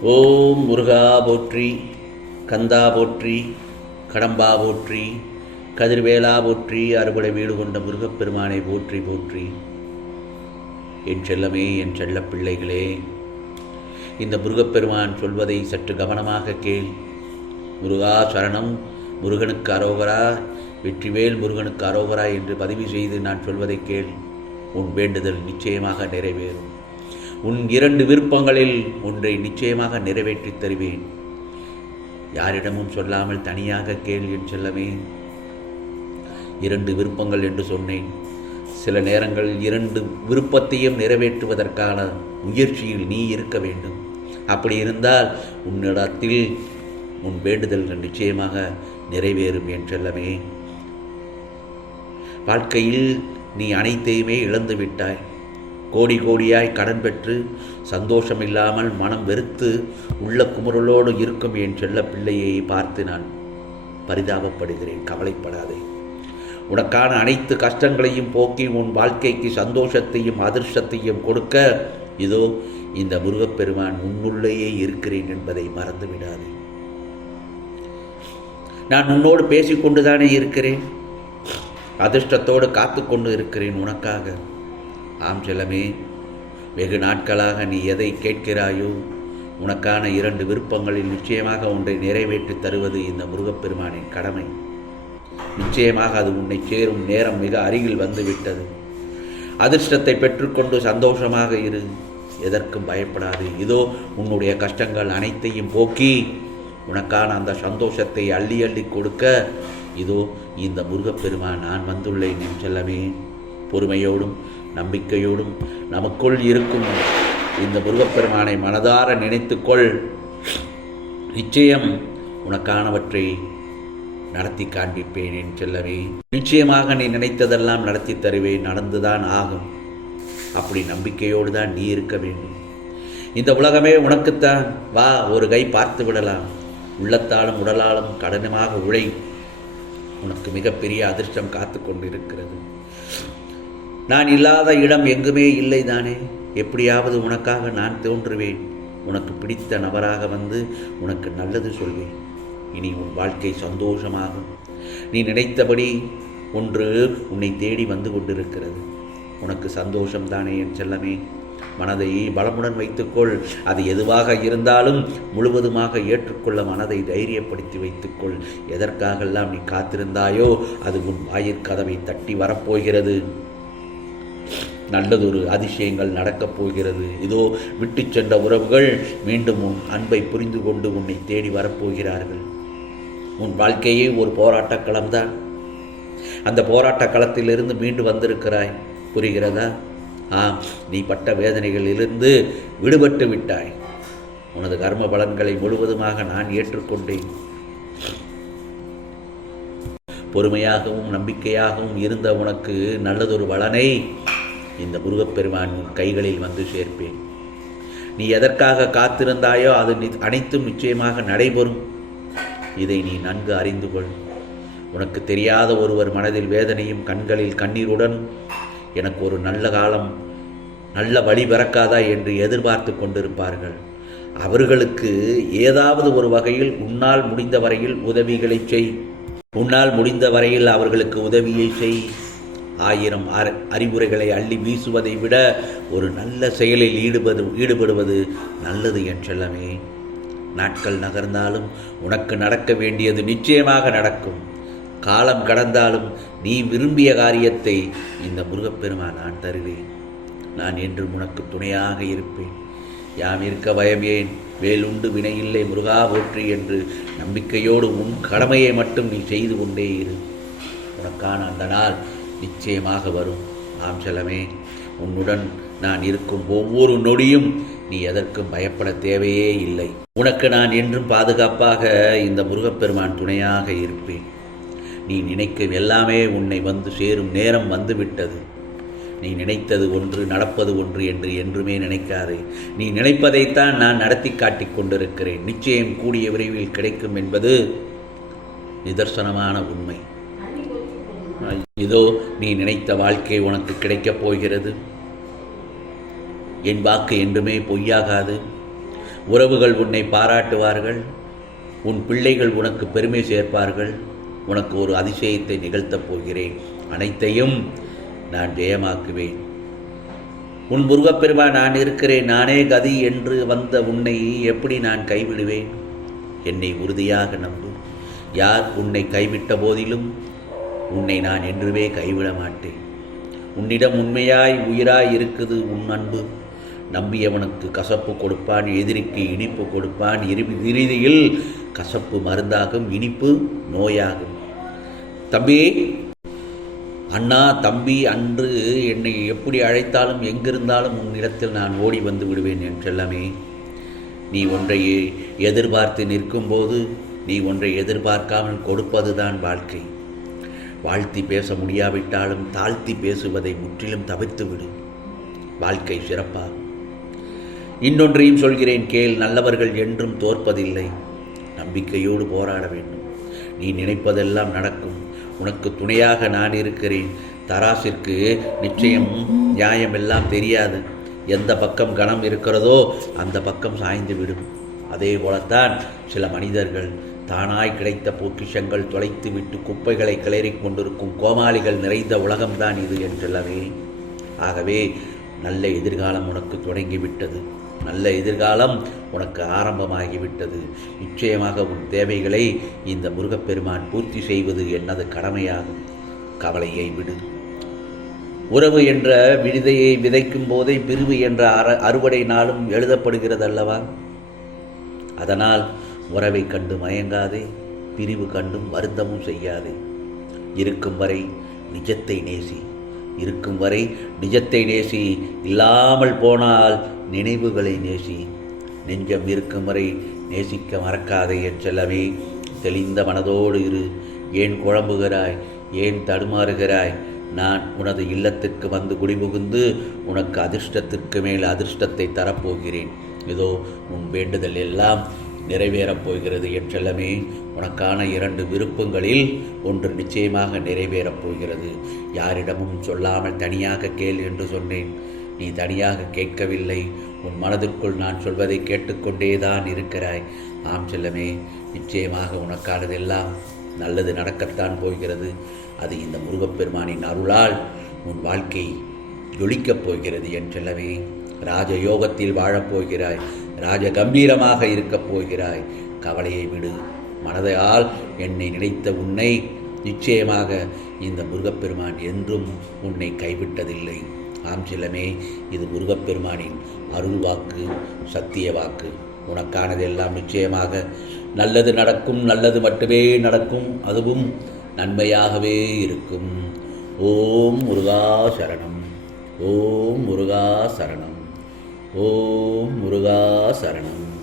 ஓம் முருகா போற்றி கந்தா போற்றி கடம்பா போற்றி கதிர்வேலா போற்றி அறுபடை வீடு கொண்ட முருகப்பெருமானை போற்றி போற்றி. என் செல்லமே என் செல்ல பிள்ளைகளே இந்த முருகப்பெருமான் சொல்வதை சற்று கவனமாக கேள். முருகா சரணம் முருகனுக்கு அரோகரா வெற்றிவேல் முருகனுக்கு அரோகரா என்று பதிவு செய்து நான் சொல்வதை கேள். உன் வேண்டுதல் நிச்சயமாக நிறைவேறும். உன் இரண்டு விருப்பங்களில் ஒன்றை நிச்சயமாக நிறைவேற்றித் தருவேன். யாரிடமும் சொல்லாமல் தனியாக கேள்வி என் இரண்டு விருப்பங்கள் என்று சொன்னேன். சில நேரங்களில் இரண்டு விருப்பத்தையும் நிறைவேற்றுவதற்கான முயற்சியில் நீ இருக்க வேண்டும். அப்படி இருந்தால் உன்னிடத்தில் உன் வேண்டுதல்கள் நிச்சயமாக நிறைவேறும் என்றெல்லவே வாழ்க்கையில் நீ அனைத்தையுமே இழந்து விட்டாய். கோடி கோடியாய் கடன் பெற்று சந்தோஷம் இல்லாமல் மனம் வெறுத்து உள்ள குமுறலோடு இருக்கும் என் செல்ல பிள்ளையை பார்த்து நான் பரிதாபப்படுகிறேன். கவலைப்படாதே. உனக்கான அனைத்து கஷ்டங்களையும் போக்கி உன் வாழ்க்கைக்கு சந்தோஷத்தையும் அதிர்ஷ்டத்தையும் கொடுக்க இதோ இந்த முருகப்பெருமான் உன்னுள்ளேயே இருக்கிறேன் என்பதை மறந்து விடாதே நான் உன்னோடு பேசிக்கொண்டுதானே இருக்கிறேன். அதிர்ஷ்டத்தோடு காத்து கொண்டு இருக்கிறேன் உனக்காக. ஆம் செல்லமே வெகு நாட்களாக நீ எதை கேட்கிறாயோ உனக்கான இரண்டு விருப்பங்களில் நிச்சயமாக ஒன்றை நிறைவேற்றி தருவது இந்த முருகப்பெருமானின் கடமை. நிச்சயமாக அது உன்னை சேரும் நேரம் மிக அருகில் வந்துவிட்டது. அதிர்ஷ்டத்தை பெற்றுக்கொண்டு சந்தோஷமாக இரு எதற்கும் பயப்படாது. இதோ உன்னுடைய கஷ்டங்கள் அனைத்தையும் போக்கி உனக்கான அந்த சந்தோஷத்தை அள்ளி அள்ளி கொடுக்க இதோ இந்த முருகப்பெருமான் நான் வந்துள்ளேன் என் செல்லமே. பொறுமையோடும் நம்பிக்கையோடும் நமக்குள் இருக்கும். இந்த முருகப்பெருமானை மனதார நினைத்துக்கொள். நிச்சயம் உனக்கானவற்றை நடத்தி காண்பிப்பேன் என் செல்லவே நிச்சயமாக நீ நினைத்ததெல்லாம் நடத்தி தருவேன். நடந்துதான் ஆகும். அப்படி நம்பிக்கையோடு தான் நீ இருக்க வேண்டும். இந்த உலகமே உனக்குத்தான். வா ஒரு கை பார்த்து விடலாம். உள்ளத்தாலும் உடலாலும் கடனமாக உழை. உனக்கு மிகப்பெரிய அதிர்ஷ்டம் காத்து கொண்டிருக்கிறது நான் இல்லாத இடம் எங்குமே இல்லை தானே எப்படியாவது உனக்காக நான் தோன்றுவேன். உனக்கு பிடித்த நபராக வந்து உனக்கு நல்லது சொல்வேன். இனி உன் வாழ்க்கை சந்தோஷமாகும். நீ நினைத்தபடி ஒன்று உன்னை தேடி வந்து கொண்டிருக்கிறது. உனக்கு சந்தோஷம்தானே என் செல்லமே? மனதை பலமுடன் வைத்துக்கொள். அது எதுவாக இருந்தாலும் முழுவதுமாக ஏற்றுக்கொள்ள மனதை தைரியப்படுத்தி வைத்துக்கொள். எதற்காகெல்லாம் நீ காத்திருந்தாயோ அது உன் வாயிற்கதவை தட்டி வரப்போகிறது. நல்லதொரு அதிசயங்கள் நடக்கப் போகிறது. இதோ விட்டு சென்ற உறவுகள் மீண்டும் உன் அன்பை புரிந்து கொண்டு உன்னை தேடி வரப்போகிறார்கள். உன் வாழ்க்கையே ஒரு போராட்டக் களம்தான். அந்த போராட்ட களத்திலிருந்து மீண்டு வந்திருக்கிறாய். புரிகிறதா? ஆம் நீ பட்ட வேதனைகளிலிருந்து விடுபட்டு விட்டாய். உனது கர்ம பலன்களை முழுவதுமாக நான் ஏற்றுக்கொண்டேன். பொறுமையாகவும் நம்பிக்கையாகவும் இருந்த உனக்கு நல்லதொரு பலனை இந்த முருகப்பெருமான் உன் கைகளில் வந்து சேர்ப்பேன். நீ எதற்காக காத்திருந்தாயோ அது அனைத்தும் நிச்சயமாக நடைபெறும். இதை நீ நன்கு அறிந்து கொள். உனக்கு தெரியாத ஒருவர் மனதில் வேதனையும் கண்களில் கண்ணீருடன் எனக்கு ஒரு நல்ல காலம் நல்ல வழி பிறக்காதா? என்று எதிர்பார்த்து கொண்டிருப்பார்கள். அவர்களுக்கு ஏதாவது ஒரு வகையில் உன்னால் முடிந்த வரையில் உதவிகளை செய். உன்னால் முடிந்த வரையில் அவர்களுக்கு உதவியை செய். ஆயிரம் அற- அறிவுரைகளை அள்ளி வீசுவதை விட ஒரு நல்ல செயலில் ஈடுபது ஈடுபடுவது நல்லது என் செல்லமே நாட்கள் நகர்ந்தாலும் உனக்கு நடக்க வேண்டியது நிச்சயமாக நடக்கும். காலம் கடந்தாலும் நீ விரும்பிய காரியத்தை இந்த முருகப்பெருமா நான் தருவேன். நான் என்றும் உனக்கு துணையாக இருப்பேன். யாம் இருக்க பயமேன் வேலுண்டு வினையில்லை முருகா போற்றி என்று நம்பிக்கையோடு உன் கடமையை மட்டும் நீ செய்து கொண்டே இரு. உனக்கான அந்த நாள் நிச்சயமாக வரும். ஆம் செல்லமே உன்னுடன் நான் இருக்கும் ஒவ்வொரு நொடியும் நீ எதற்கும் பயப்பட தேவையே இல்லை. உனக்கு நான் என்றும் பாதுகாப்பாக இந்த முருகப்பெருமான் துணையாக இருப்பேன். நீ நினைக்கும் எல்லாமே உன்னை வந்து சேரும் நேரம் வந்துவிட்டது. நீ நினைத்தது ஒன்று நடப்பது ஒன்று என்று என்றுமே நினைக்காதே. நீ நினைப்பதைத்தான் நான் நடத்தி காட்டிக் கொண்டிருக்கிறேன். நிச்சயம் கூடிய விரைவில் கிடைக்கும் என்பது நிதர்சனமான உண்மை. இதோ நீ நினைத்த வாழ்க்கை உனக்கு கிடைக்கப் போகிறது. என் வாக்கு என்றுமே பொய்யாகாது. உறவுகள் உன்னை பாராட்டுவார்கள். உன் பிள்ளைகள் உனக்கு பெருமை சேர்ப்பார்கள். உனக்கு ஒரு அதிசயத்தை நிகழ்த்தப் போகிறேன். அனைத்தையும் நான் ஜெயமாக்குவேன். உன் முருகப்பெருமா நான் இருக்கிறேன். நானே கதி என்று வந்த உன்னை எப்படி நான் கைவிடுவேன்? என்னை உறுதியாக நம்பு. யார் உன்னை கைவிட்ட போதிலும் உன்னை நான் என்றுமே கைவிட மாட்டேன் உன்னிடம் உண்மையாய் உயிராய் இருக்குது உன் அன்பு. நம்பியவனுக்கு கசப்பு கொடுப்பான் எதிரிக்கு இனிப்பு கொடுப்பான். இறுதி இறுதியில் கசப்பு மருந்தாகும் இனிப்பு நோயாகும். தம்பி அண்ணா தம்பி அன்று என்னை எப்படி அழைத்தாலும் எங்கிருந்தாலும் உன்னிடத்தில் நான் ஓடி வந்து விடுவேன் என்றெல்லாமே. நீ ஒன்றை எதிர்பார்த்து நிற்கும்போது நீ ஒன்றை எதிர்பார்க்காமல் கொடுப்பதுதான் வாழ்க்கை. வாழ்த்தி பேச முடியாவிட்டாலும் தாழ்த்தி பேசுவதை முற்றிலும் தவிர்த்து விடு வாழ்க்கை சிறப்பா? இன்னொன்றையும் சொல்கிறேன் கேள் நல்லவர்கள் என்றும் தோற்பதில்லை. நம்பிக்கையோடு போராட வேண்டும். நீ நினைப்பதெல்லாம் நடக்கும். உனக்கு துணையாக நான் இருக்கிறேன். தராசிற்கு நிச்சயம் நியாயம் எல்லாம் தெரியாது. எந்த பக்கம் கணம் இருக்கிறதோ அந்த பக்கம் சாய்ந்து விடும். அதே போலத்தான் சில மனிதர்கள் தானாய் கிடைத்த பொக்கிஷங்கள் தொலைத்து விட்டு குப்பைகளை கிளறிக் கொண்டிருக்கும் கோமாளிகள் நிறைந்த உலகம்தான் இது என்றல்லவே. ஆகவே நல்ல எதிர்காலம் உனக்கு தொடங்கிவிட்டது. நல்ல எதிர்காலம் உனக்கு ஆரம்பமாகிவிட்டது. நிச்சயமாக உன் தேவைகளை இந்த முருகப்பெருமான் பூர்த்தி செய்வது என்னது கடமையாகும். கவலையை விடு. உறவு என்ற விடுதையை விதைக்கும் போதே பிரிவு என்ற அற அறுவடை நாளும் எழுதப்படுகிறது அல்லவா அதனால் உறவை கண்டு மயங்காதே பிரிவு கண்டும் வருத்தமும் செய்யாதே. இருக்கும் வரை நிஜத்தை நேசி இருக்கும் வரை நிஜத்தை நேசி இல்லாமல் போனால் நினைவுகளை நேசி. நெஞ்சம் இருக்கும் வரை நேசிக்க மறக்காதே என் செல்லவே தெளிந்த மனதோடு இரு. ஏன் குழம்புகிறாய் ஏன் தடுமாறுகிறாய்? நான் உனது இல்லத்துக்கு வந்து குடிபுகுந்து உனக்கு அதிர்ஷ்டத்திற்கு மேல் அதிர்ஷ்டத்தை தரப்போகிறேன். இதோ உன் வேண்டுதல் எல்லாம் நிறைவேறப் போகிறது என்றெல்லாமே உனக்கான இரண்டு விருப்பங்களில் ஒன்று நிச்சயமாக நிறைவேறப் போகிறது. யாரிடமும் சொல்லாமல் தனியாக கேள் என்று சொன்னேன். நீ தனியாக கேட்கவில்லை. உன் மனதிற்குள் நான் சொல்வதை கேட்டுக்கொண்டேதான் இருக்கிறாய். ஆம் செல்லமே நிச்சயமாக உனக்கானதெல்லாம் நல்லது நடக்கத்தான் போகிறது. அது இந்த முருகப்பெருமானின் அருளால் உன் வாழ்க்கை ஜொலிக்கப் போகிறது என் செல்லவே ராஜயோகத்தில் வாழப்போகிறாய். ராஜ கம்பீரமாக இருக்கப் போகிறாய். கவலையை விடு. மனதையால் என்னை நினைத்த உன்னை நிச்சயமாக இந்த முருகப்பெருமான் என்றும் உன்னை கைவிட்டதில்லை. ஆம் செல்லமே இது முருகப்பெருமானின் அருள் வாக்கு சத்திய வாக்கு. உனக்கானதெல்லாம் நிச்சயமாக நல்லது நடக்கும் நல்லது மட்டுமே நடக்கும் அதுவும் நன்மையாகவே இருக்கும். ஓம் முருகா சரணம். ஓம் முருகா சரணம். ஓம் முருகா சரணம்.